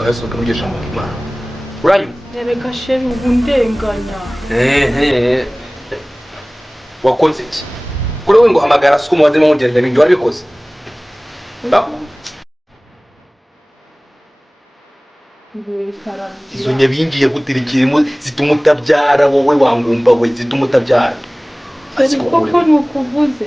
ukayasohoka mugisha mu Imana uranyuma reka sheri undenganya wakoze iki kuri we ngo hamagara suko mubaze mungenda bingi warabikoze izo nyabingiye gutirikirimo zituma utabyara wowe wangumba we zituma utabyara ariko ko nukuvuze